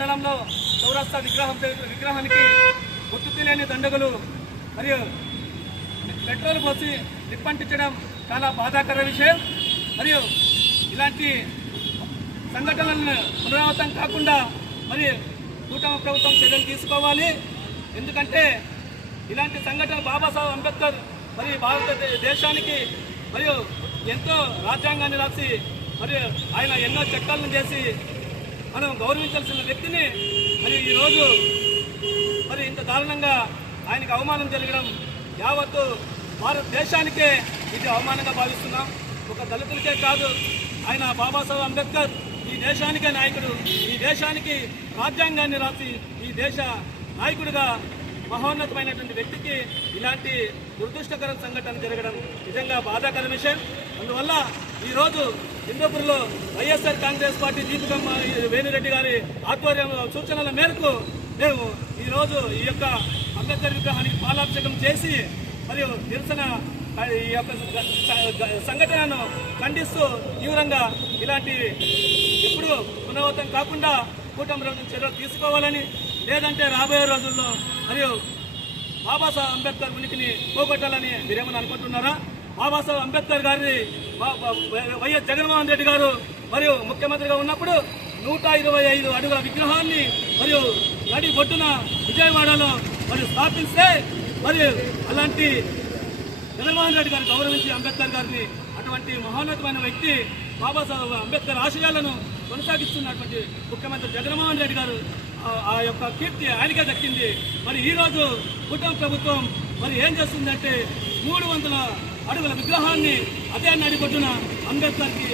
మండలంలో చౌరస్తా విగ్రహానికి గుర్తు తెలియని దండగులు మరియు పెట్రోల్ పోసి నిప్పంటించడం చాలా బాధాకర విషయం. మరియు ఇలాంటి సంఘటనలను పునరావృతం కాకుండా మరి కూటమి ప్రభుత్వం చర్యలు తీసుకోవాలి. ఎందుకంటే ఇలాంటి సంఘటనలు బాబాసాహెబ్ అంబేద్కర్ మరి భారతదేశానికి మరియు ఎంతో రాజ్యాంగాన్ని రాసి మరియు ఆయన ఎన్నో చట్టాలను చేసి మనం గౌరవించాల్సిన వ్యక్తిని మరి ఈరోజు మరి ఇంత దారుణంగా ఆయనకు అవమానం జరగడం యావత్తు భారతదేశానికే ఇది అవమానంగా భావిస్తున్నాం. ఒక దళితులకే కాదు, ఆయన బాబాసాహెబ్ అంబేద్కర్ ఈ దేశానికే నాయకుడు, ఈ దేశానికి రాజ్యాంగాన్ని రాసి ఈ దేశ నాయకుడిగా మహోన్నతమైనటువంటి వ్యక్తికి ఇలాంటి దురదృష్టకర సంఘటన జరగడం నిజంగా బాధాకర విషయం. అందువల్ల ఈరోజు హిందూపూర్లో వైఎస్ఆర్ కాంగ్రెస్ పార్టీ దీపికమ్మ వేణిరెడ్డి గారి ఆధ్వర్యంలో సూచనల మేరకు మేము ఈరోజు ఈ యొక్క అంబేద్కర్ విగ్రహానికి పాలాభిషేకం చేసి మరియు నిరసన ఈ యొక్క సంఘటనను ఖండిస్తూ తీవ్రంగా ఇలాంటి ఎప్పుడూ పునరావృతం కాకుండా కూటమి ప్రభుత్వం చర్యలు తీసుకోవాలని, లేదంటే రాబోయే రోజుల్లో మరియు బాబాసాహెబ్ అంబేద్కర్ ఉనికిని పోగొట్టాలని మీరేమని అనుకుంటున్నారా? బాబాసాహెబ్ అంబేద్కర్ గారిని వైఎస్ జగన్మోహన్ రెడ్డి గారు మరియు ముఖ్యమంత్రిగా ఉన్నప్పుడు 125 అడుగుల విగ్రహాన్ని మరియు నడి బొడ్డున విజయవాడలో మరియు స్థాపిస్తే మరియు అలాంటి జగన్మోహన్ రెడ్డి గారు గౌరవించి అంబేద్కర్ గారిని అటువంటి మహోన్నతమైన వ్యక్తి బాబాసాహెబ్ అంబేద్కర్ ఆశయాలను కొనసాగిస్తున్నటువంటి ముఖ్యమంత్రి జగన్మోహన్ రెడ్డి గారు ఆ యొక్క కీర్తి ఆయనకే దక్కింది. మరి ఈరోజు కూటమి ప్రభుత్వం మరి ఏం చేస్తుందంటే 300 అడుగుల విగ్రహాన్ని అదే నడిబొడ్డున అంబేద్కర్కి